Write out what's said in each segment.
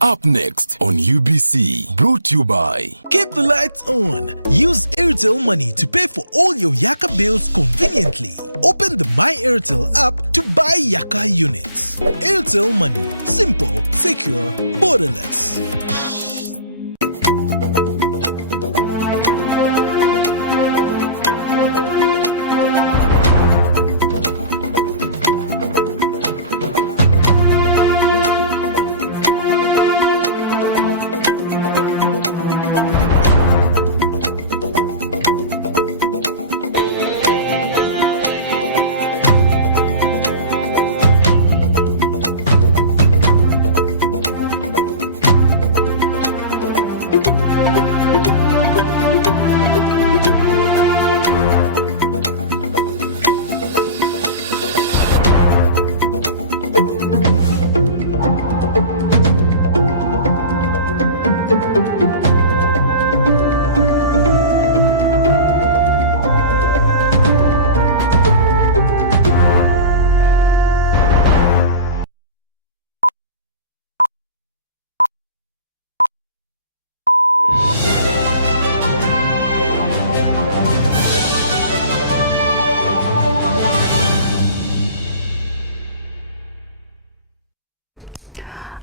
Up next on UBC, brought to you by... Keep the lights on. Use Airtel Money to pay for all your Yaka bills conveniently. Open the My Airtel app to buy Yaka units. Airtel Money. Simple, secure, borderless.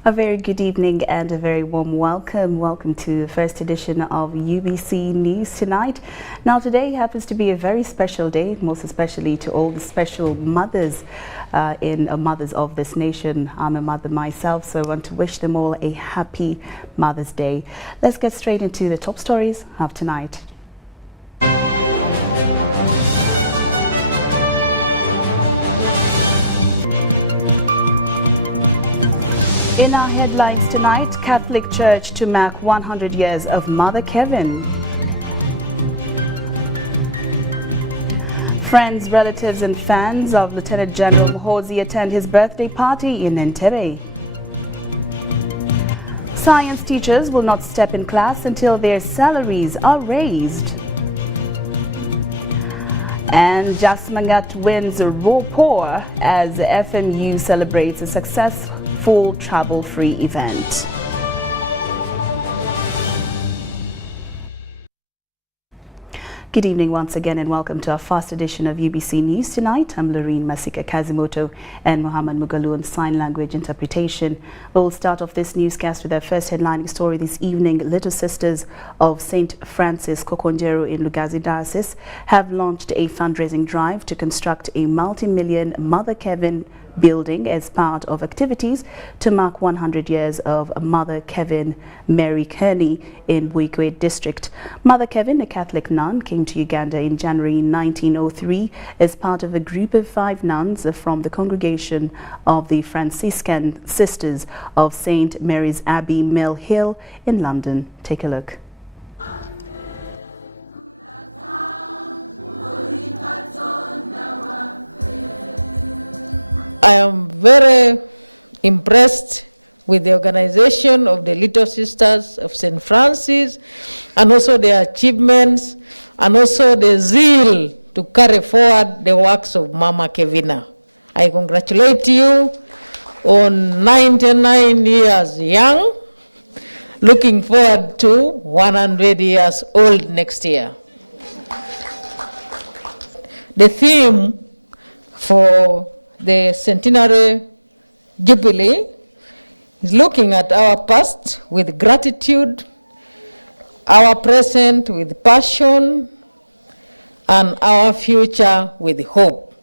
A very good evening and a very warm welcome. Welcome to the first edition of UBC News Tonight. Now today happens to be a very special day, most especially to all the special mothers mothers of this nation. I'm a mother myself, so I want to wish them all a happy Mother's Day. Let's get straight into the top stories of tonight. In our headlines tonight, Catholic Church to mark 100 years of Mother Kevin. Friends, relatives and fans of Lieutenant General Muhoozi attend his birthday party in Entebbe. Science teachers will not step in class until their salaries are raised. And Jasmangat wins a raw pour as FMU celebrates a successful travel-free event. Good evening once again and welcome to our first edition of UBC News Tonight. I'm LAURYN Kazimoto and Muhammad Mugalu on sign language interpretation. We'll start off this newscast with our first headlining story this evening. Little Sisters of St. Francis Kokonjero in Lugazi Diocese have launched a fundraising drive to construct a multi-million Mother Kevin building as part of activities to mark 100 years of Mother Kevin Mary Kearney in Buikwe district. Mother Kevin, a Catholic nun, came to Uganda in January 1903 as part of a group of 5 nuns from the congregation of the Franciscan Sisters of St. Mary's Abbey, Mill Hill in London. Take a look. I am very impressed with the organization of the Little Sisters of St. Francis and also their achievements and also the zeal to carry forward the works of Mama Kevina. I congratulate you on 99 years young, looking forward to 100 years old next year. The theme for the centenary jubilee is looking at our past with gratitude, our present with passion, and our future with hope,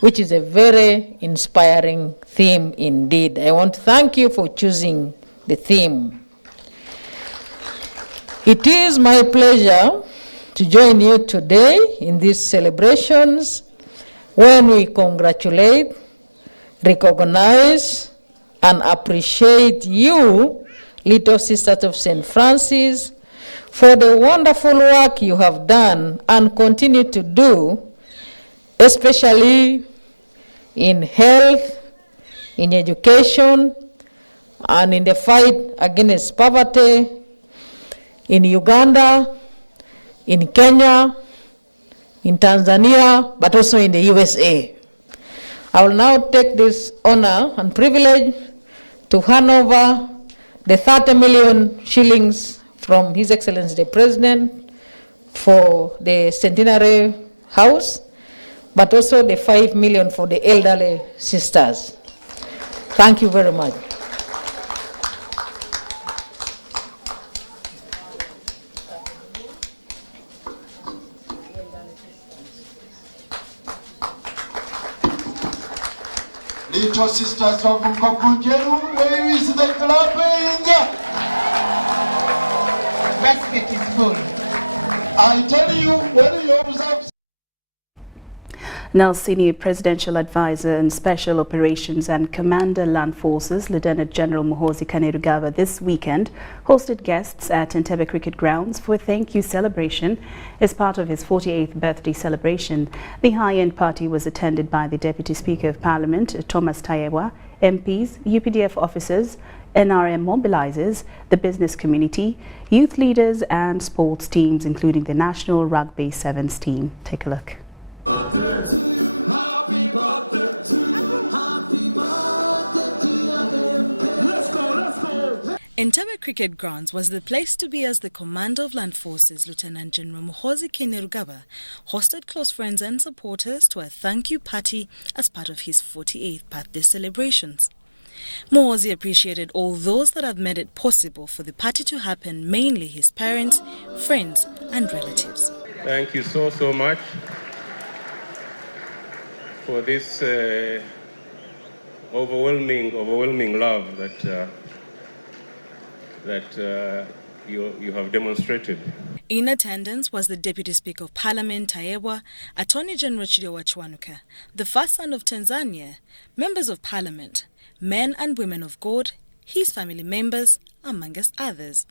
which is a very inspiring theme indeed. I want to thank you for choosing the theme. It is my pleasure to join you today in these celebrations when we congratulate, recognize, and appreciate you, Little Sisters of St. Francis, for the wonderful work you have done and continue to do, especially in health, in education, and in the fight against poverty, in Uganda, in Kenya, in Tanzania, but also in the USA. I will now take this honor and privilege to hand over the 30 million shillings from His Excellency the President for the centenary house, but also the 5 million for the elderly sisters. Thank you very much. Little sisters of Kakunjeru, where is the clapping? Basket is full. I tell you, when you observe. Now, Senior Presidential Advisor in Special Operations and Commander Land Forces, Lieutenant General Muhoozi Kainerugaba, this weekend hosted guests at Entebbe Cricket Grounds for a thank you celebration as part of his 48th birthday celebration. The high-end party was attended by the Deputy Speaker of Parliament, Thomas Tayewa, MPs, UPDF officers, NRM mobilizers, the business community, youth leaders and sports teams, including the National Rugby Sevens team. Take a look. Entebbe Cricket Grounds was the place to be as the Commander of Land Forces, Lieutenant General Muhoozi Kainerugaba, hosted close friends and supporters to a thank you party as part of his 48th birthday celebrations. Muhoozi appreciated all those that have made it possible for the party to happen, mainly his parents, friends and relatives. Thank you so much for this overwhelming love that you have demonstrated. In attendance was the Deputy Speaker of Parliament, Tayewa, Attorney General Chidiowa Chwanuka, the first son of Tanzania, members of Parliament, men and women of God, his family members, amongst others.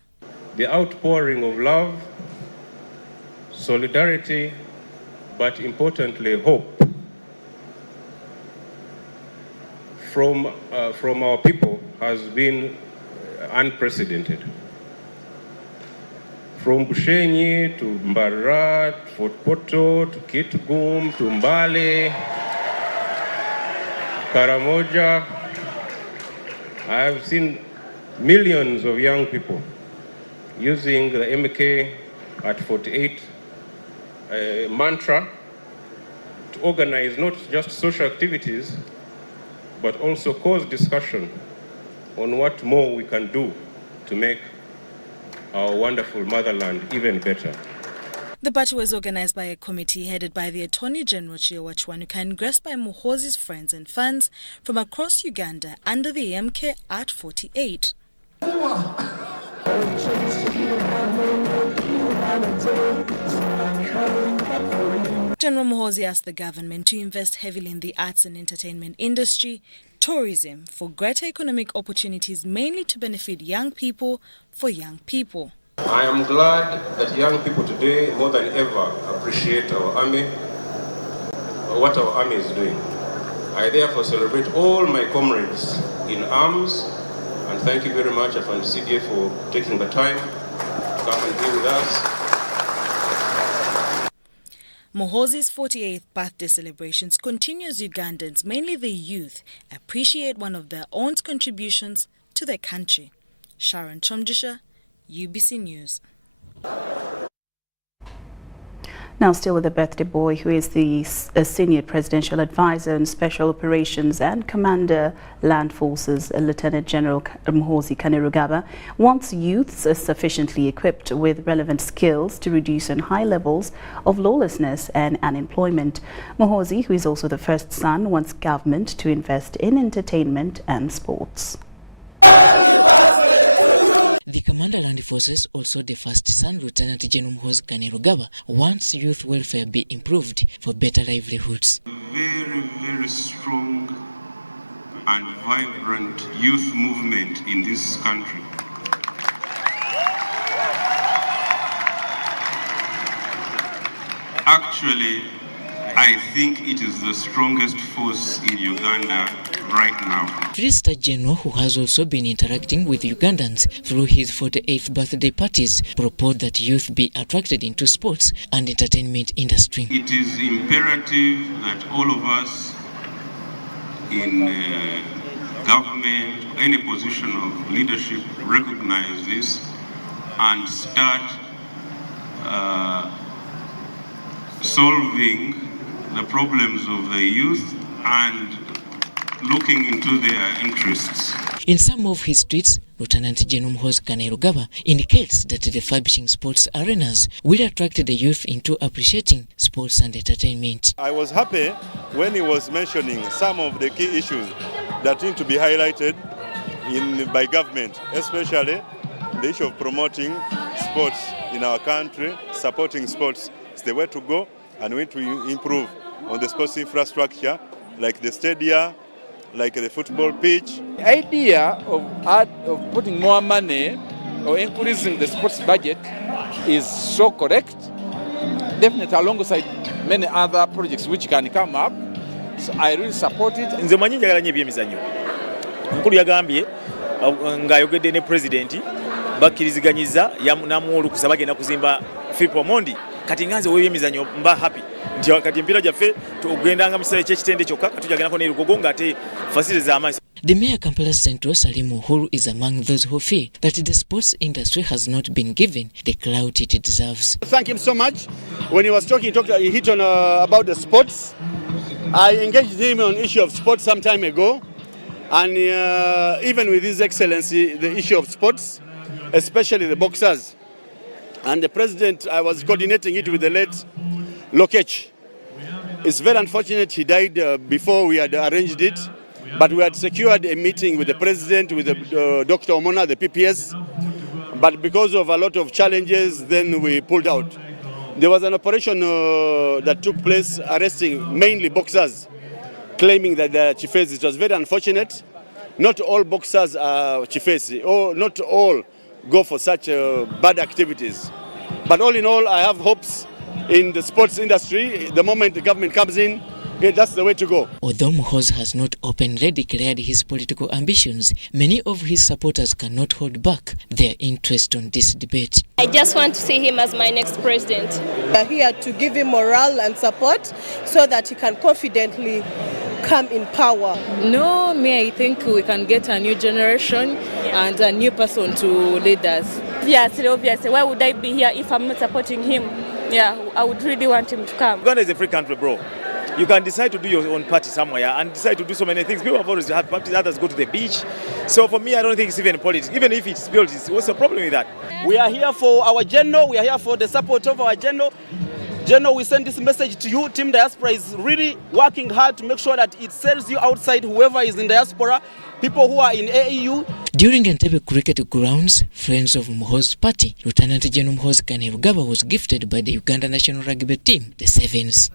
The outpouring of love, solidarity, but importantly hope from our people has been unprecedented. From Bushenyi to Mbarara, Fort Poto to Kitgum to Mbale, Karamoja, I have seen millions of young people using the MK at 48 mantra to organize not just social activities, but also cause discussion on what more we can do to make our wonderful motherland even better. The party was organized by a committee headed by the Attorney General Chidiowa Chwanuka and graced by Muhoozi's friends and fans from across Uganda under the MK at 48. General Muhoozi asked the government to invest heavily in the arts and entertainment industry, tourism, for greater economic opportunities, mainly to benefit young people for young people. I am glad that young people today, more than ever, appreciate our army, what our army is doing. I therefore celebrate all my comrades in arms, and thank you very much, Afan CDA, for taking the time to come and be with us. Muhoozi's 48th birthday celebrations continues Ugandans, mainly the youth, appreciate one of their own contributions to their country. Sharon Chomjisha, UBC News. Now, still with the birthday boy, who is the Senior Presidential Advisor in Special Operations and Commander Land Forces, Lieutenant General Muhoozi Kainerugaba, wants youths sufficiently equipped with relevant skills to reduce high levels of lawlessness and unemployment. Muhoozi, who is also the first son, wants government to invest in entertainment and sports. The Commander Land Forces, also the first son, Lieutenant General Muhoozi Kainerugaba, wants youth welfare be improved for better livelihoods. Very strong and vibrant youth movement in this country. Actually, I think it is the strongest force in Uganda right now. Three-star General, who has also been interacting with Ugandans through his 48th birthday parties, proposed that youth be attracted into sports and entertainment industry. It is imperative that all of us in government, any position of leadership recognize this and start solving the problems of the youth and looking into their interests. In some of his tweets, Lieutenant General Muhoozi Kainerugaba indicates that refurbishing sports arenas will attract the youth into appreciating sports and entertainment. I was happy when he was mentioning some of the key issues that need to be highlighted by government, especially the issue of promoting sports in our country. Supporting sports is the way to go, and we need to improve on the sports infrastructure like the stadia, like the football pitch. The idea of putting more money or increasing the sports budget is so correct, definitely alongside many other projects which can come up. So I really support it. Nze manyi njagala nnyo ebyemizannyo. Omukulu yagambye ng'ayogedde ne pulezidenti bakkiriziganyiza namuwa olukusa bagenda kuzimba Filipo Mondi. Kati nga nze w'ebyemizannyo mba happy nti kati empiira gyaffe tugendanga mu kiseera ky'ekitende kyokka katujagendako n'erugogo ng'ate facilities z'amaanyi. The Mayor Kampala Central, Salim Uhuru, is among those who feel that the sports industry has not been given the clout it deserves. Thank him so much. When he was talking, he hit on about the sports. I engaged him on issue of sports some time ago, and even with His Excellency, the issue of sports, especially the boxers. And the president, I was coordinating it with the late Lokech. It's very unfortunate he died before we had arranged it, but we had secured a meeting with the president, with Dr. Omona, the PPS, but because of a lot of challenges, then we pulled out. There was an operation that took place arresting mainly boxers, claiming that they are chifesi. It was very unfortunate. Not all boxers are chifesi, or not all go for such bad activities. But all in all, I have hopes in the sports industry. The moment the government comes in, that's the way to go. Although Muhoozi has not openly declared his political ambitions, many of his supporters cannot hold back their interest on this debate. I just want to see him as my next president. We are here to give him morale and support so that he can confidently come in power. No, I think we can get a new generation and a new person to lead us. Obviously. Why would I be here if I'm not supporting him? Yeah, I would really want him to come. Uganda is a free country, bro. You can decide to do your own party somewhere and decide to do so many things. People have always had parties, others go to the beach. So for me, I don't think it's even politics. Even if it's politics, what's the problem with that? We are here for our general. We are here for the support of our general. General, we send this message to you. Team Diaspora is really working hard to make sure that it sells you outside, whoever is in diaspora, people who are in AEU. During Entebbe Cricket Grounds, Friends of Muhoozi's party, Lieutenant General Muhoozi Kainerugaba was gifted by the Uganda national rugby team, the Sevens.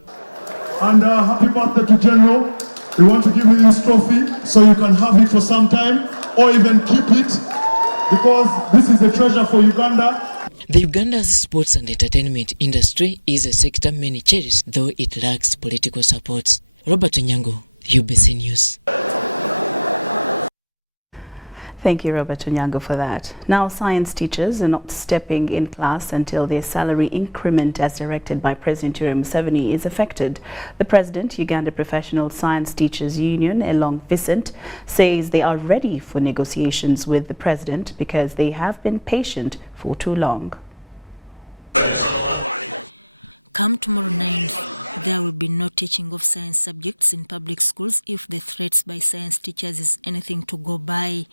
And happy birthday to General. We want to give you this trophy so you can have it for some time or even keep it, because this is a treasure for Uganda. The Uganda's sports and entertainment industry is a sector many cherish, though it lacks political support. Robert Onyango, UBC News. Thank you, Robert Onyango, for that. Now, science teachers are not stepping in class until their salary increment as directed by President Yoweri Museveni is effected. The President, Uganda Professional Science Teachers Union, along Vicent, says they are ready for negotiations with the President because they have been patient for too long. Come tomorrow 9th, there will be no teaching of science subjects in public schools if the threats by science teachers is anything to go by.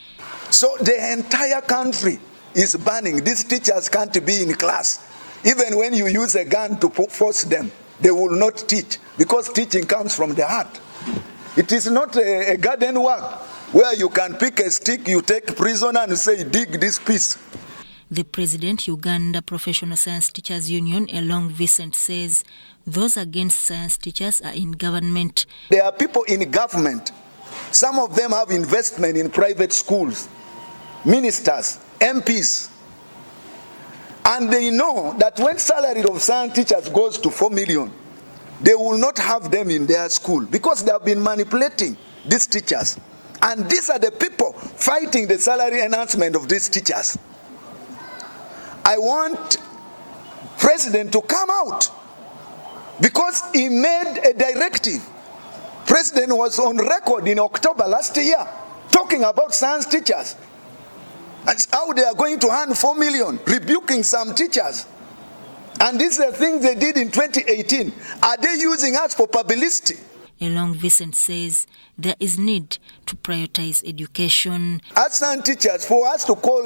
So the entire country is banning. These teachers can't be in class. Even when you use a gun to force them, they will not teach, because teaching comes from the heart. It is not a garden work where you can pick a stick, you take prisoner and say, dig this piece. The President, Uganda Professional Science Teachers Union, along Vicent, says those against science teachers are in government. There are people in government. Some of them have investment in private schools, ministers, MPs. And they know that when salary of science teachers goes to 4 million, they will not have them in their school because they have been manipulating these teachers. And these are the people fighting the salary enhancement of these teachers. I want President to come out because he made a directive. President was on record in October last year talking about science teachers. And how they are going to earn 4 million, rebuking some teachers. And these are things they did in 2018. Are they using us for publicity? Along Vincent says there is need to prioritize education. As science teachers, for us to call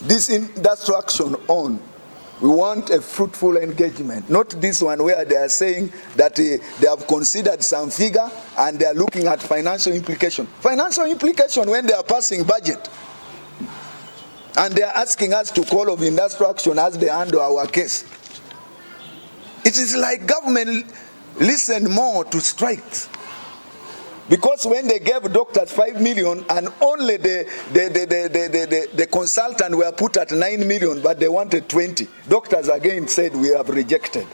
this industrial action on, we want a fruitful engagement, not this one where they are saying that they have considered some figure and they are looking at financial implication. Financial implication when they are passing budget. And they are asking us to call of industrial action as they handle our case. It is like government listen more to strikes. Because when they gave doctors 5 million and only the consultant were put at 9 million, but they wanted 20. Doctors again said we have rejected.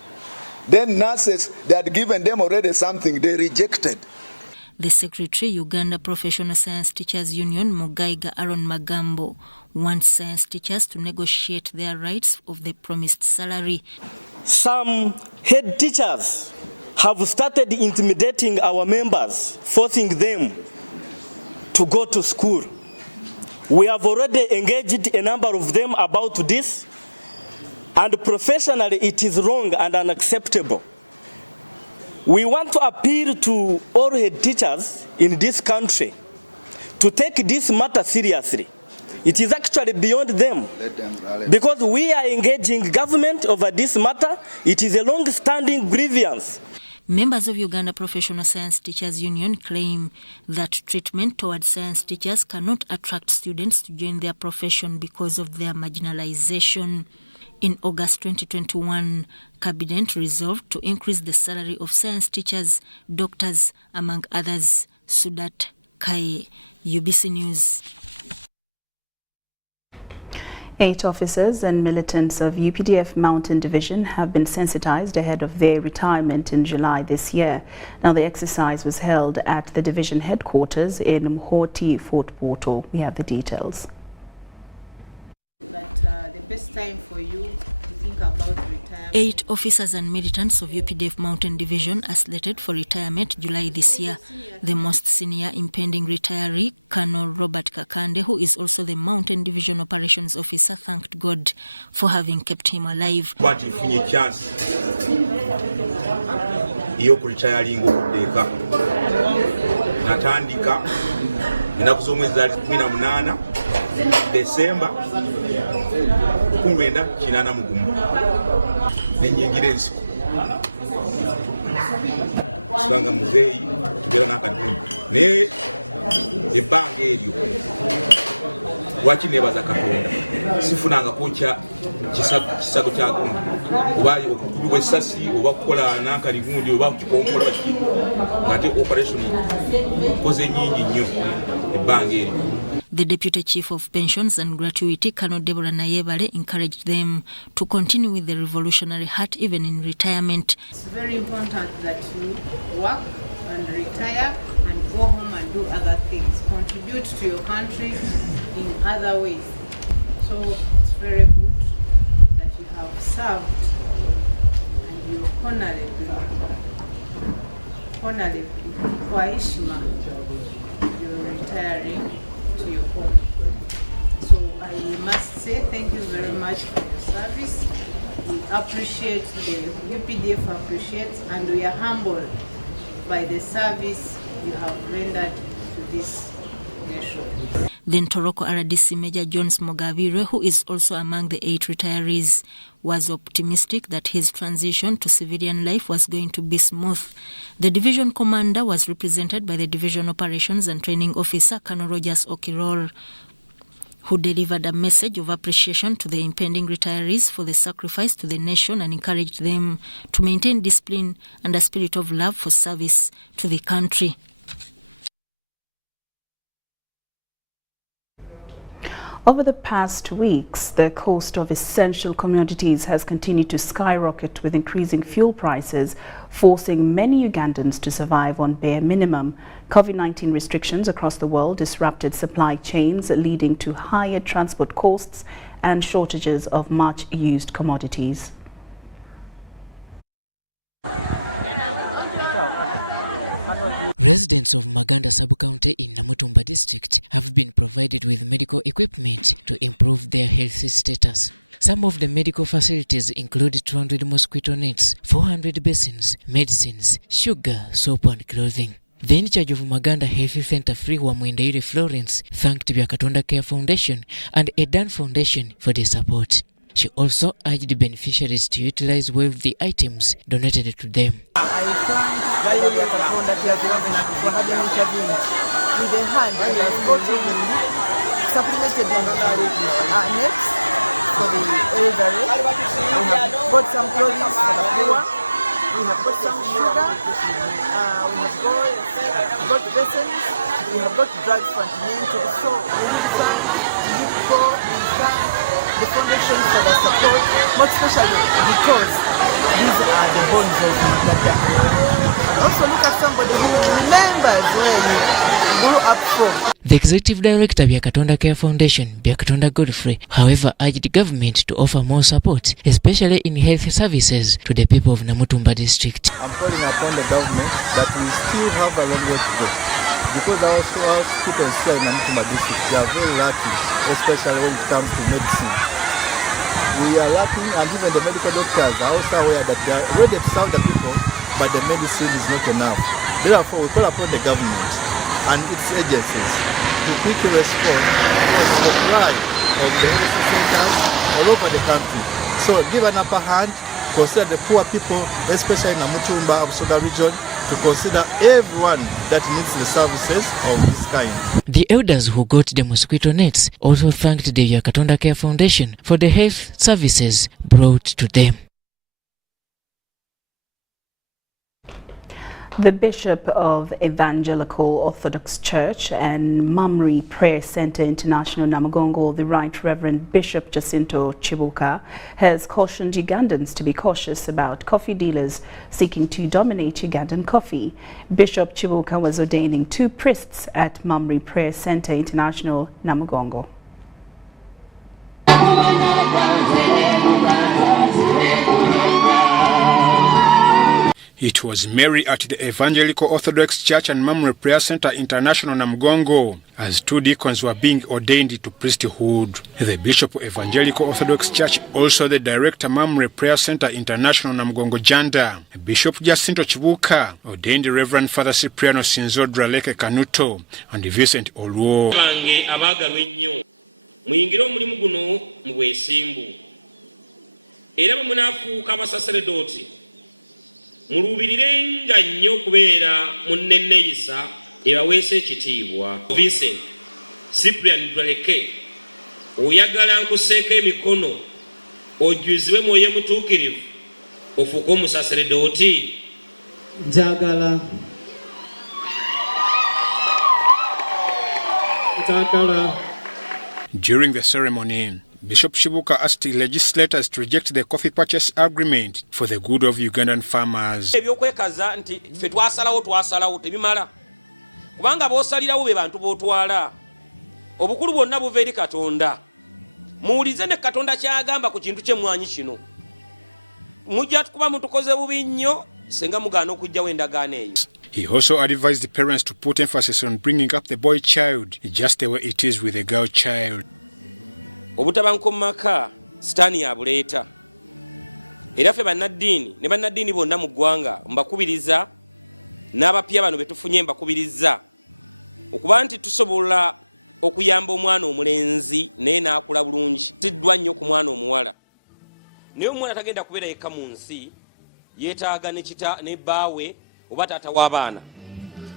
Then nurses, they had given them already something, they rejected. The Secretary, Uganda Professional Science Teachers Union, Mugaiga Aaron Magambo, wants science teachers to negotiate their rights of the promised salary. Some head teachers have started intimidating our members, forcing them to go to school. We have already engaged a number of them about this, and professionally it is wrong and unacceptable. We want to appeal to all head teachers in this country to take this matter seriously. It is actually beyond them. Because we are engaging government over this matter. It is a long-standing grievance. Members of Uganda Professional Science Teachers Union claim that treatment towards science teachers cannot attract students to join their profession because of their marginalization. In August 2021, Cabinet resolved to increase the salary of science teachers, doctors, among others. Sudat Kaye, UBC News. 8 officers and militants of UPDF Mountain Division have been sensitized ahead of their retirement in July this year. Now, the exercise was held at the division headquarters in Mhoti, Fort Portal. We have the details. The best time for you to think about retirement. 8 officers and militants of UPDF Mountain Division are slated for retirement July this year. The most senior impending retiree, Colonel Robert Kakande, who is also the Mountain Division Operations Officer, thanked God for having kept him alive. December kumwenda kinana mugumu nenyingira ensiku sanga muzeyi tugera nakadumi ne ebbanga eryo waki nebaza Katonda sifunanga kucha kisago kya gundi obaye okukubibwa essasi oba kukola nankali gundi oba kukikonkola baki ngate operation koze nyingi nnyo ebbanga eryo. The Deputy Chief of Pensions and Gratuity, Colonel Deborah Nayebale, encouraged them to continue with the revolutionary heart even in retirement. It's very important that you work and retire and go home and do other things, contribute to your country in other ways. So it's very good that you have served and you honorably, kwa heshima, you're retiring to your home. So I must say thank you very much for your service. We appreciate, the UPDF appreciates, and we are humbled by the service you have rendered to this nation. Then Toroko RDC Major Jones Mogabire, who is also among the 8 retirees, was optimistic that his transition to civilian life was going to be smooth. The division commander was represented by the Division Operations and Training Officer, Colonel Rogers Okiror, who delivered a message of appreciation to the impending retirees for the sacrifice to the nation and encouraged them to maintain discipline and a spirit of love for service to the country. Over the past weeks, the cost of essential commodities has continued to skyrocket with increasing fuel prices, forcing many Ugandans to survive on bare minimum. COVID-19 restrictions across the world disrupted supply chains, leading to higher transport costs and shortages of much-used commodities. Residents of Maganda sub-county in Namutumba district have been provided with medical equipment to improve their health status. Some of the medical facilities include 200 mosquito nets, 400 basins, medicines, sugar, soap and clothing. The in charge of Maganda Health Center Friwa Mwendeire Florence thanked Byakatonda Care Foundation and Edan Foundation for their support. She also urged beneficiaries to utilize well the items donated to them. I thank Byakatonda Care Foundation for having intervened with a hand and has gotten supplemented nets for the elderly. We have got some clothing for the poor. We have got some sugar. We have got basins. We have got drugs for antenatal. So more especially because these are the bones of Maganda. Also look at somebody who remembers where he grew up from. The Executive Director Byakatonda Care Foundation, Byakatonda Godfrey, however, urged government to offer more support, especially in health services, to the people of Namutumba district. I'm calling upon the government that we still have a long way to go, because our hospitals here in Namutumba district, they are very lacking, especially when it comes to medicine. We are lacking, and even the medical doctors are also aware that they are ready to serve the people, but the medicine is not enough. Therefore, we call upon the government and its agencies to quickly respond to the supply of the health centers all over the country. So give an upper hand, consider the poor people, especially in the Namutumba Busoga region, to consider everyone that needs the services of this kind. The elders who got the mosquito nets also thanked the Byakatonda Care Foundation for the health services brought to them. The Bishop of Evangelical Orthodox Church and Mamre Prayer Center International Namugongo, the Right Reverend Bishop Jacinto Chibuka, has cautioned Ugandans to be cautious about coffee dealers seeking to dominate Ugandan coffee. Bishop Chibuka was ordaining 2 priests at Mamre Prayer Center International Namugongo. It was Mary at the Evangelical Orthodox Church and Mamre Prayer Center International Namugongo as 2 deacons were being ordained to priesthood. The Bishop of Evangelical Orthodox Church, also the Director Mamre Prayer Center International Namugongo Janda, Bishop Jacinto Chibuka, ordained Reverend Father Cipriano Sinzodra Leke Kanuto and Vincent Olwo. Muyingire omulimu guno mu bwesimbu era bwe munaafuuka abasaserdoti mulubirirenga nnyo kubeera munnenneeyisa ebaweesa ekitiibwa. Vincent Cyprian Dwaleke, oyagala nkuseeko emikono ojjuzibwe mwoyo mutuukirivu ofuuke omusaserdoti? Njagala During the ceremony, Bishop Chibuka asked legislators to reject the coffee purchase agreement for the good of Ugandan farmers. Ebyokwekaza nti ffe twasalawo tebimala. Kubanga boosalirawo be bantu bootwala. Obukulu bwonna buva eri Katonda. Muwulize ne Katonda kyagamba ku kintu ky'emmwanyi kino. Mujja kuba mutukoze bubi nnyo senga mugaana okujjawo endagaano eyo. He also advised the parents to put emphasis on bringing up the boy child just the way it is with the girl child. Obutabanko maka sitaani ya buleeta. Era ffe bannaddiini ne bannaddiini bonna mu ggwanga mbakubiriza n'abapya bano betufunye mbakubiriza okuba nti tusobola okuyamba omwana omulenzi naye n'akula bulungi. Tiddwa nnyo ku mwana omuwala. Naye omwana tagenda kubeera yekka mu nsi, yeetaaga ne bbaawe oba taata w'abaana.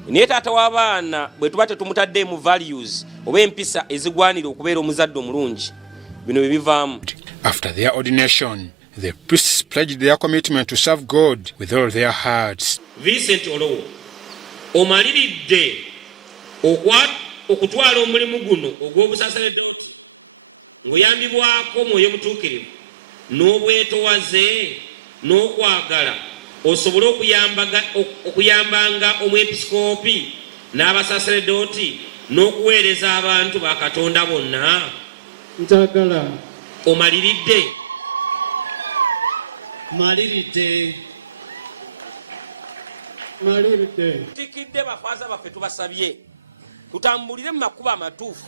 Naye taata w'abaana bwe tuba tetumutaddeemu values oba empisa ezigwanira okubeera omuzadde omulungi, bino bye bivaamu. The priests pledged their commitment to serve God with all their hearts. Vincent Olowo, omaliridde okutwala omulimu guno ogw'obusaserdoti ng'oyambibwako mwoyo mutuukirivu n'obwetowaze n'okwagala osobole okuyambanga omwepisikoopi n'abasaserdoti n'okuweereza abantu ba Katonda bonna. Maliridde Tikidde bafaza baffe tubasabye tutambulire mu makubo amatuufu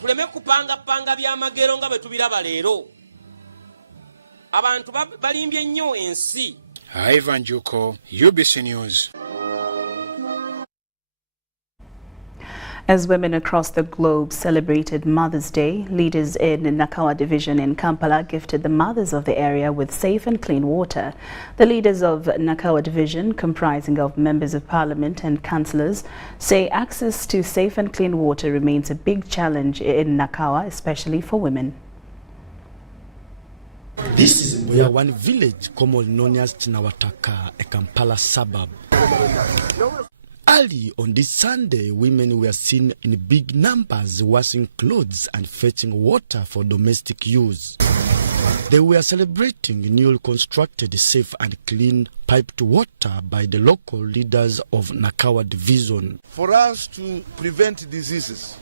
tuleme kupanga byamagero nga bwe tubiraba leero abantu balimbye nnyo ensi. Ivan Juko, UBC News. As women across the globe celebrated Mother's Day, leaders in the Nakawa division in Kampala gifted the mothers of the area with safe and clean water. The leaders of Nakawa division, comprising of members of parliament and councillors, say access to safe and clean water remains a big challenge in Nakawa, especially for women. This is Mboya, one village commonly known as Chinawataka, a Kampala suburb. Early on this Sunday, women were seen in big numbers washing clothes and fetching water for domestic use. They were celebrating newly constructed safe and clean piped water by the local leaders of Nakawa division. For us to prevent diseases,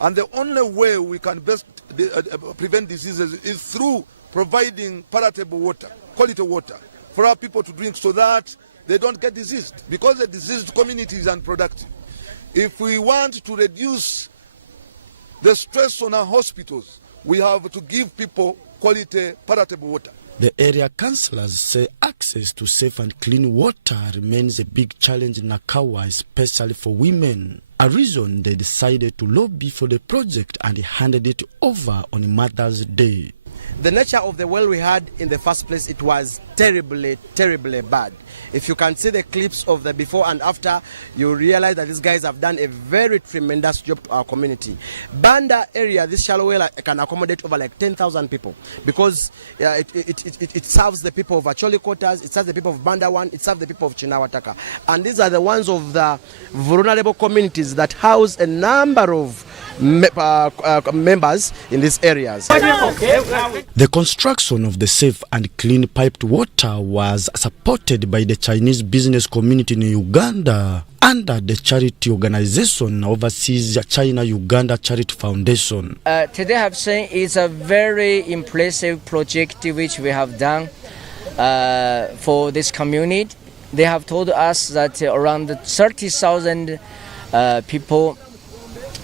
and the only way we can best prevent diseases is through providing palatable water, quality water, for our people to drink so that they don't get diseased, because the diseased community is unproductive. If we want to reduce the stress on our hospitals, we have to give people quality, palatable water. The area councillors say access to safe and clean water remains a big challenge in Nakawa, especially for women. A reason they decided to lobby for the project and handed it over on Mother's Day. The nature of the well we had in the first place, it was terribly, terribly bad. If you can see the clips of the before and after, you realize that these guys have done a very tremendous job to our community. Banda area, this shallow well can accommodate over like 10,000 people, because it serves the people of Acholi quarters, it serves the people of Banda 1, it serves the people of Chinawataka. And these are the ones of the vulnerable communities that house a number of members in these areas. The construction of the safe and clean piped water was supported by the Chinese business community in Uganda under the charity organization Overseas China-Uganda Charity Foundation. Today I have seen it's a very impressive project which we have done for this community. They have told us that around 30,000 people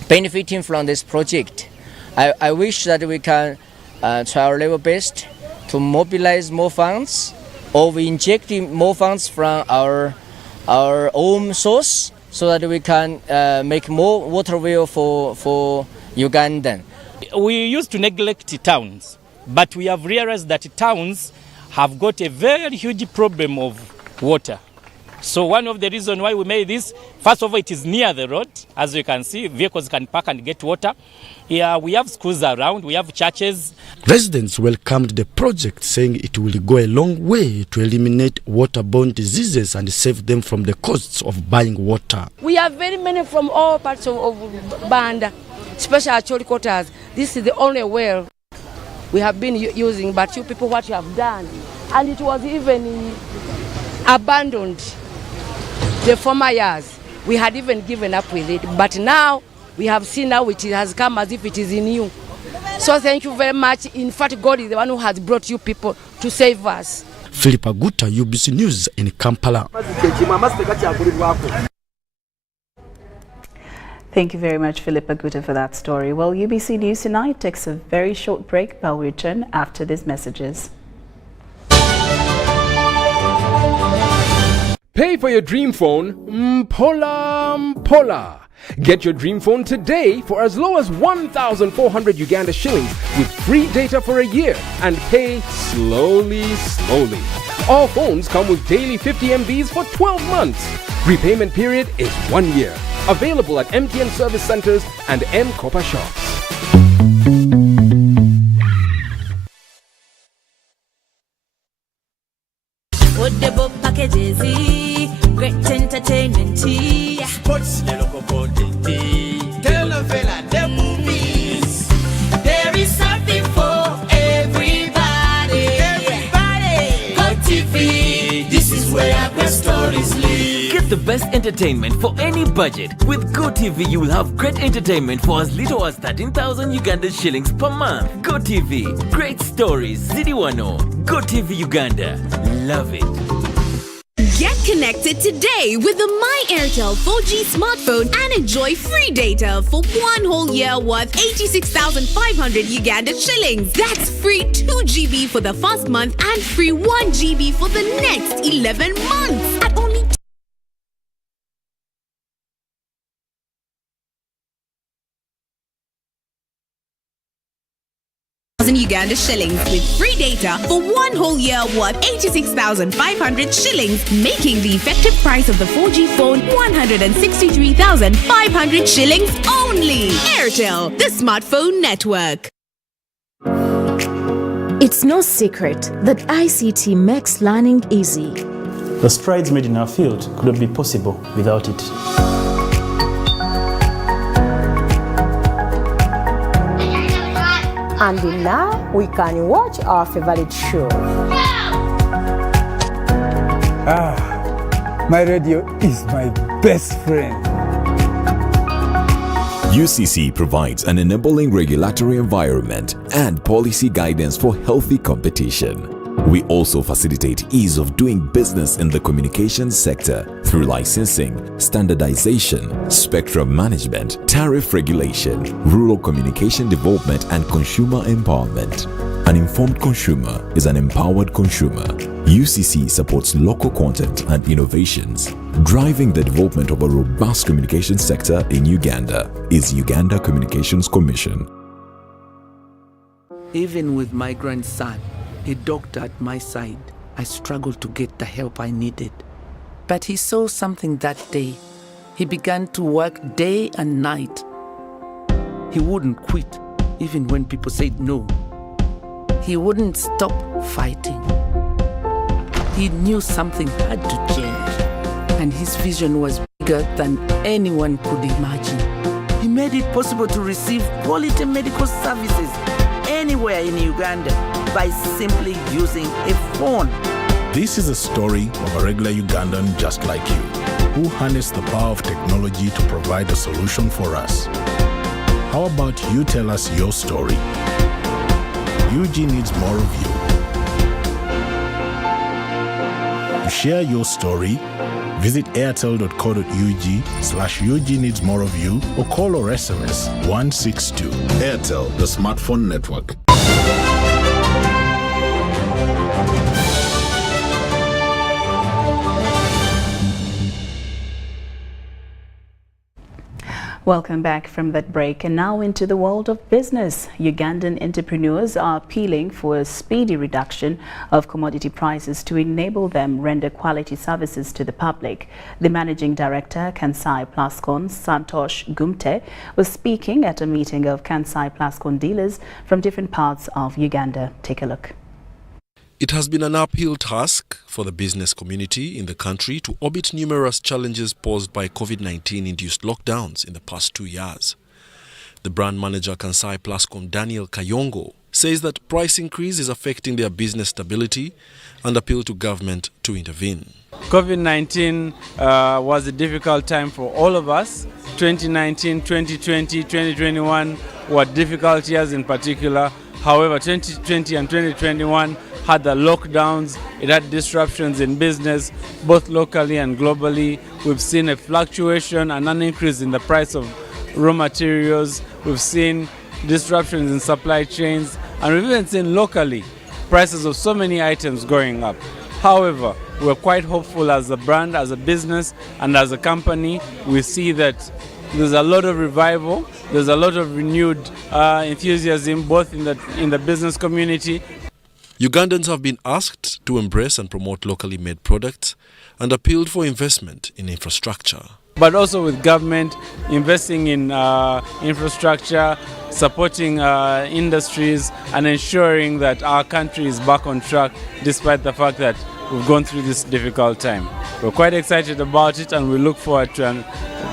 benefiting from this project. I wish that we can try our level best to mobilize more funds, or we inject more funds from our own source, so that we can make more water well for Ugandan. We used to neglect towns, but we have realized that towns have got a very huge problem of water. So one of the reasons why we made this, first of all, it is near the road. As you can see, vehicles can park and get water. Here we have schools around, we have churches. Residents welcomed the project, saying it will go a long way to eliminate waterborne diseases and save them from the costs of buying water. We have very many from all parts of Banda, especially at Choli quarters. This is the only well we have been using, but you people, what you have done, and it was even abandoned the former years. We had even given up with it, but now we have seen now it has come as if it is in you. So thank you very much. In fact, God is the one who has brought you people to save us. Philip Aguta, UBC News in Kampala. Thank you very much, Philip Aguta, for that story. Well, UBC News Tonight takes a very short break, but we'll return after these messages. Pay for your dream phone, Mpola. Get your dream phone today for as low as 1,400 Uganda shillings with free data for a year, and pay slowly. All phones come with daily 50 MBs for 12 months. Repayment period is 1 year. Available at MTN service centers and M-Kopa shops. Great entertainment, sports, the local content, telenovela, the movies. There is something for everybody. Go TV, this is where great stories live. Get the best entertainment for any budget. With GoTV, you will have great entertainment for as little as 13,000 Uganda shillings per month. GoTV, great stories, Zidiwano. GoTV Uganda, love it. Get connected today with the My Airtel 4G smartphone and enjoy free data for 1 whole year worth 86,500 Uganda shillings. That's free 2 GB for the first month and free 1 GB for the next 11 months at only Uganda shillings with free data for 1 whole year worth 86,500 shillings, making the effective price of the 3,500 shillings only. Airtel, the smartphone network. It's no secret that ICT makes learning easy. The strides made in our field could not be possible without it. And now we can watch our favorite show. My radio is my best friend. UCC provides an enabling regulatory environment and policy guidance for healthy competition. We also facilitate ease of doing business in the communications sector through licensing, standardization, spectrum management, tariff regulation, rural communication development, and consumer empowerment. An informed consumer is an empowered consumer. UCC supports local content and innovations. Driving the development of a robust communication sector in Uganda is Uganda Communications Commission. Even with my grandson, a doctor at my side, I struggled to get the help I needed. But he saw something that day. He began to work day and night. He wouldn't quit, even when people said no. He wouldn't stop fighting. He knew something had to change, and his vision was bigger than anyone could imagine. He made it possible to receive quality medical services anywhere in Uganda by simply using a phone. This is a story of a regular Ugandan just like you, who harnessed the power of technology to provide a solution for us. How about you tell us your story? UG needs more of you. To share your story, visit airtel.co.ug/UG needs more of you or call or SMS 162. Airtel, the smartphone network. Welcome back from that break, and now into the world of business. Ugandan entrepreneurs are appealing for a speedy reduction of commodity prices to enable them render quality services to the public. The managing director, Kansai Plascon, Santosh Gumte, was speaking at a meeting of Kansai Plascon dealers from different parts of Uganda. Take a look. It has been an uphill task for the business community in the country to obit numerous challenges posed by COVID-19-induced lockdowns in the past 2 years. The brand manager Kansai Plascon, Daniel Kayongo, says that price increase is affecting their business stability and appeal to government to intervene. COVID-19 was a difficult time for all of us. 2019, 2020, 2021 were difficult years in particular. However, 2020 and 2021 had the lockdowns. It had disruptions in business, both locally and globally. We've seen a fluctuation and an increase in the price of raw materials. We've seen disruptions in supply chains, and we've even seen locally prices of so many items going up. However, we're quite hopeful as a brand, as a business, and as a company. We see that there's a lot of revival, there's a lot of renewed enthusiasm both in the business community. Ugandans have been asked to embrace and promote locally made products and appealed for investment in infrastructure. But also with government investing in infrastructure, supporting industries, and ensuring that our country is back on track despite the fact that we've gone through this difficult time. We're quite excited about it, and we look forward to an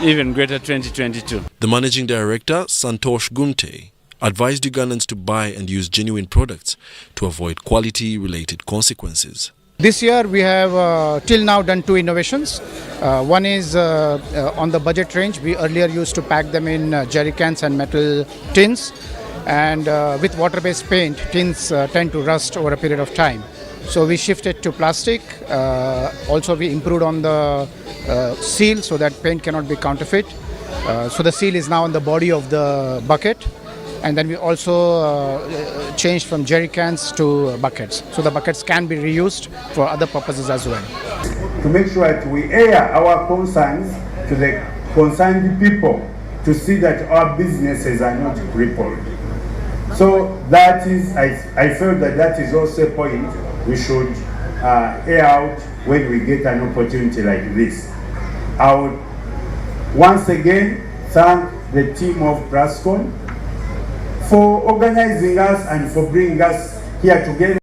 even greater 2022. The managing director, Santosh Gumte, advised Ugandans to buy and use genuine products to avoid quality-related consequences. This year we have till now done 2 innovations. One is on the budget range. We earlier used to pack them in jerry cans and metal tins, and with water-based paint, tins tend to rust over a period of time. So we shifted to plastic. Also we improved on the seal so that paint cannot be counterfeit. So the seal is now on the body of the bucket. And then we also changed from jerry cans to buckets. So the buckets can be reused for other purposes as well. To make sure that we air our concerns to the concerned people to see that our businesses are not crippled. So that is, I feel that is also a point we should air out when we get an opportunity like this. I would once again thank the team of Brascon for organizing us and for bringing us here together.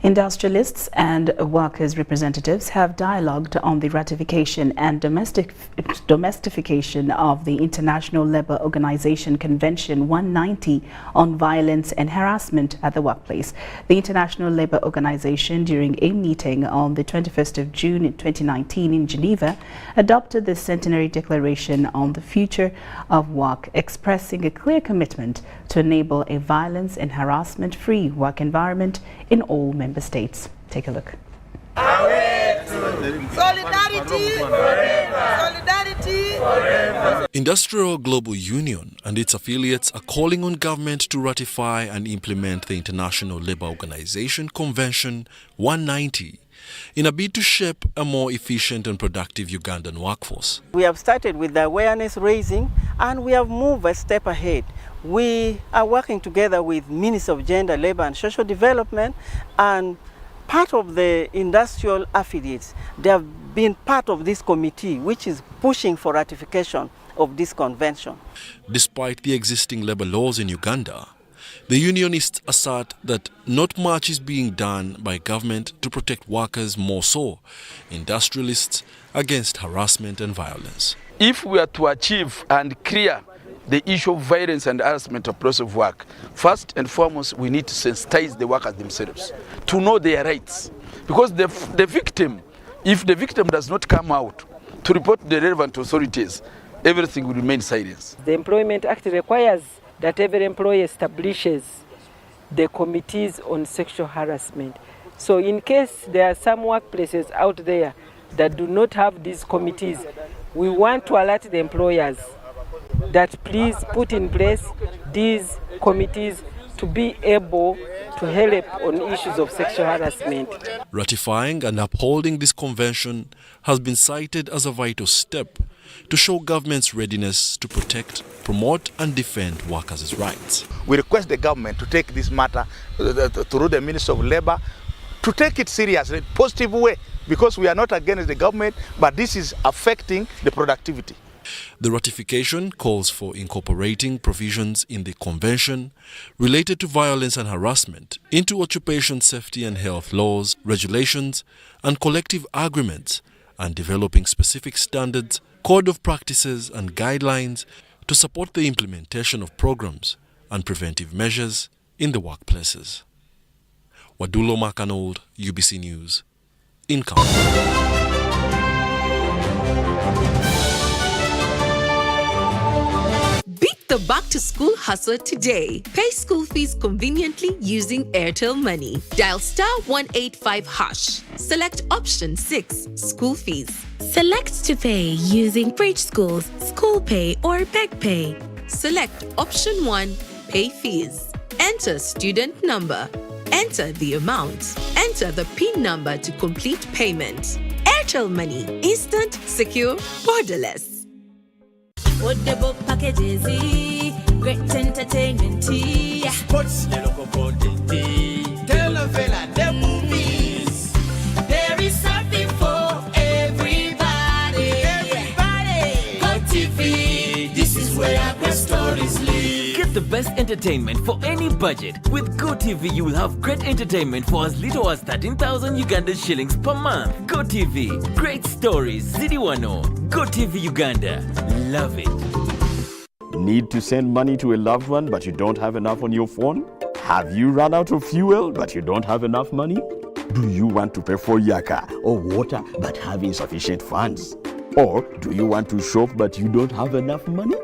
Industrialists and workers' representatives have dialogued on the ratification and domestication of the International Labour Organization Convention 190 on violence and harassment at the workplace. The International Labour Organization, during a meeting on the 21st of June 2019 in Geneva, adopted the Centenary Declaration on the Future of Work, expressing a clear commitment to enable a violence and harassment-free work environment in all member states. Take a look. Solidarity forever. Solidarity forever. Industrial Global Union and its affiliates are calling on government to ratify and implement the International Labour Organization Convention 190 in a bid to shape a more efficient and productive Ugandan workforce. We have started with the awareness raising and we have moved a step ahead. We are working together with Ministry of Gender, Labour and Social Development, and part of the industrial affiliates, they have been part of this committee which is pushing for ratification of this convention. Despite the existing labour laws in Uganda, the unionists assert that not much is being done by government to protect workers, more so industrialists, against harassment and violence. If we are to achieve and clear the issue of violence and harassment of place of work, first and foremost, we need to sensitize the workers themselves to know their rights. Because the victim, if the victim does not come out to report to the relevant authorities, everything will remain silent. The Employment Act requires that every employer establishes the committees on sexual harassment. So in case there are some workplaces out there that do not have these committees, we want to alert the employers that please put in place these committees to be able to help on issues of sexual harassment. Ratifying and upholding this convention has been cited as a vital step to show government's readiness to protect, promote and defend workers' rights. We request the government to take this matter through the Ministry of Labour, to take it seriously, in a positive way, because we are not against the government, but this is affecting the productivity. The ratification calls for incorporating provisions in the convention related to violence and harassment into occupation safety and health laws, regulations and collective agreements, and developing specific standards, code of practices and guidelines to support the implementation of programs and preventive measures in the workplaces. Wadulo Makanold, UBC News, in Kampala. Beat the back-to-school hustle today. Pay school fees conveniently using Airtel Money. Dial *185#. Select option 6, school fees. Select to pay using Bridge Schools, School Pay or Beg Pay. Select option 1, pay fees. Enter student number. Enter the amount. Enter the PIN number to complete payment. Airtel Money. Instant, secure, borderless. Affordable packages, great entertainment, sports, telenovela, the movies. There is something for everybody. Everybody, Go TV. This is where our best stories live. Get the best entertainment for any budget. With GoTV, you will have great entertainment for as little as 13,000 Ugandan shillings per month. GoTV, great stories, Zidiwano. GoTV Uganda, love it. Need to send money to a loved one but you don't have enough on your phone? Have you run out of fuel but you don't have enough money? Do you want to pay for yaka or water but have insufficient funds? Or do you want to shop but you don't have enough money?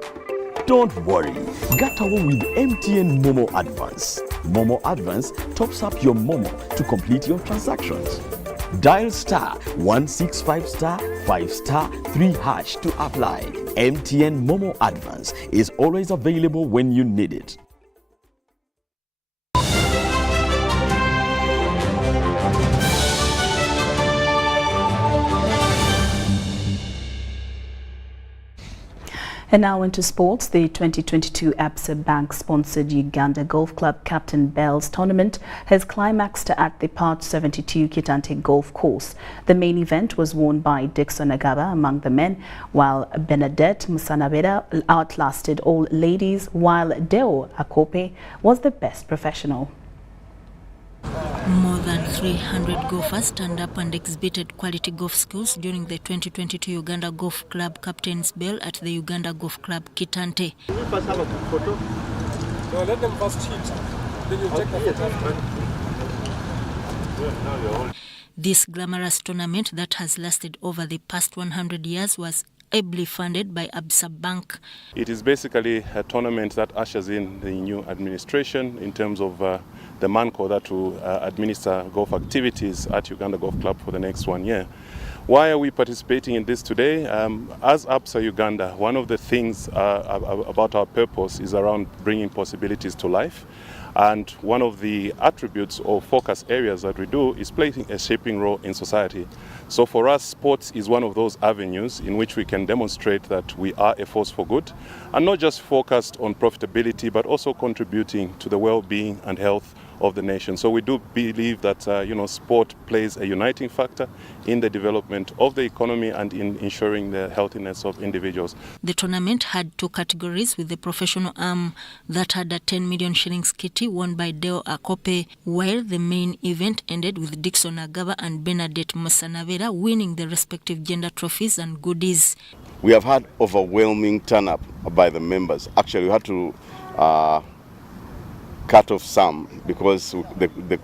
Don't worry, get away with MTN Momo Advance. Momo Advance tops up your Momo to complete your transactions. Dial star 165 star 5 star 3 hash to apply. MTN Momo Advance is always available when you need it. And now into sports. The 2022 Absa Bank-sponsored Uganda Golf Club Captain Bells tournament has climaxed at the Part 72 Kitante Golf Course. The main event was won by Dixon Agaba among the men, while Bernadette Musanabera outlasted all ladies, while Deo Akope was the best professional. More than 300 golfers turned up and exhibited quality golf skills during the 2022 Uganda Golf Club Captain's Bell at the Uganda Golf Club Kitante. Can we first have a photo? No, let them first hit. Then you take the photo. This glamorous tournament that has lasted over the past 100 years was ably funded by Absa Bank. It is basically a tournament that ushers in the new administration in terms of the manco that will administer golf activities at Uganda Golf Club for the next 1 year. Why are we participating in this today? As Absa Uganda, one of the things about our purpose is around bringing possibilities to life. And one of the attributes or focus areas that we do is playing a shaping role in society. So for us, sports is one of those avenues in which we can demonstrate that we are a force for good and not just focused on profitability, but also contributing to the well-being and health of the nation. So we do believe that sport plays a uniting factor in the development of the economy and in ensuring the healthiness of individuals. The tournament had two categories, with the professional arm that had a 10 million shillings kitty won by Deo Akope, while the main event ended with Dixon Agaba and Bernadette Musanabera winning the respective gender trophies and goodies. We have had overwhelming turn up by the members. Actually, we had to cut off some because the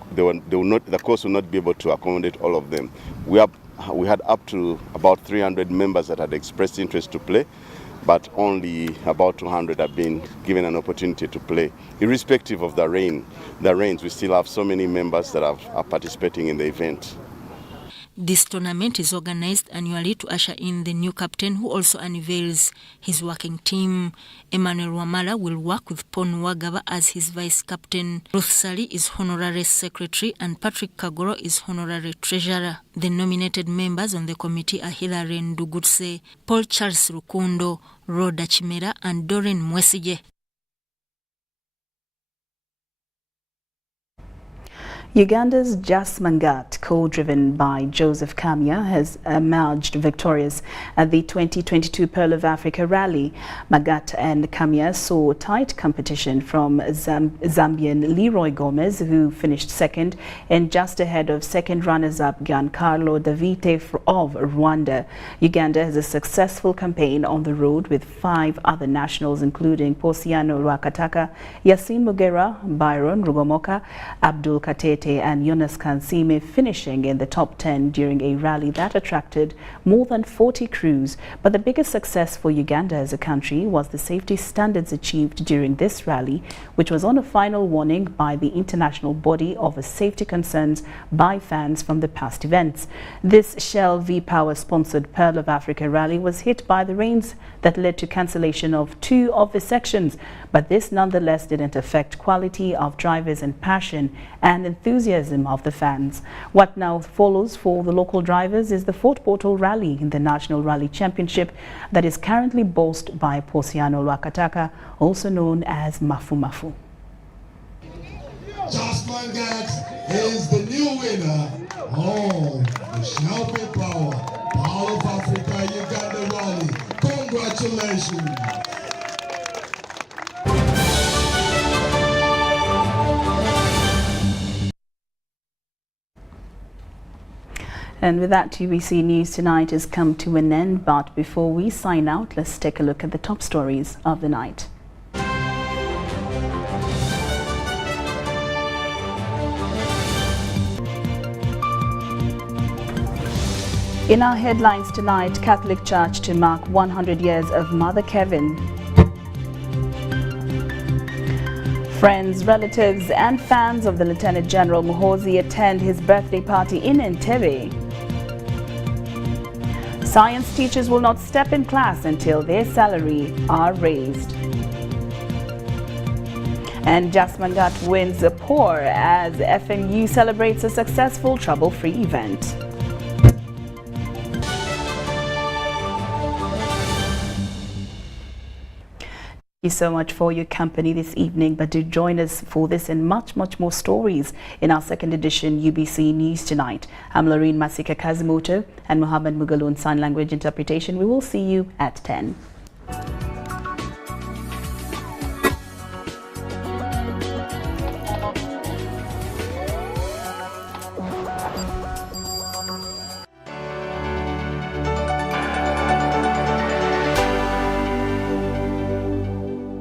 course will not be able to accommodate all of them. We had up to about 300 members that had expressed interest to play, but only about 200 have been given an opportunity to play. Irrespective of the rains, we still have so many members that are participating in the event. This tournament is organized annually to usher in the new captain, who also unveils his working team. Emmanuel Wamala will work with Pon Wagaba as his vice captain. Ruth Sali is honorary secretary and Patrick Kagoro is honorary treasurer. The nominated members on the committee are Hilary Ndugutse, Paul Charles Rukundo, Rhoda Chimera and Doreen Mwesige. Uganda's Jas Mangat, co-driven by Joseph Kamya, has emerged victorious at the 2022 Pearl of Africa Rally. Mangat and Kamya saw tight competition from Zambian Leroy Gomez, who finished second, and just ahead of second runners-up Giancarlo Davite of Rwanda. Uganda has a successful campaign on the road with 5 other nationals, including Posiano Rwakataka, Yasin Mugera, Byron Rugomoka, Abdul Katete and Jonas Kansime finishing in the top 10 during a rally that attracted more than 40 crews. But the biggest success for Uganda as a country was the safety standards achieved during this rally, which was on a final warning by the international body of safety concerns by fans from the past events. This Shell V-Power sponsored Pearl of Africa rally was hit by the rains that led to cancellation of 2 of the sections, but this nonetheless didn't affect quality of drivers and passion and enthusiasm of the fans. What now follows for the local drivers is the Fort Portal Rally in the National Rally Championship that is currently bossed by Posiano Rwakataka, also known as Mafu Mafu. Jas Mangat is the new winner of the Shell V-Power Pearl of Africa Uganda Rally. Congratulations. And with that, UBC News Tonight has come to an end. But before we sign out, let's take a look at the top stories of the night. In our headlines tonight, Catholic Church to mark 100 years of Mother Kevin. Friends, relatives and fans of the Lieutenant General Muhoozi attend his birthday party in Entebbe. Science teachers will not step in class until their salary are raised. And Jasmangat wins a pour as FMU celebrates a successful trouble-free event. Thank you so much for your company this evening, but do join us for this and much more stories in our second edition UBC News Tonight. I'm LAURYN Kazimoto and Mohammed Mugalu in Sign Language Interpretation. We will see you at 10.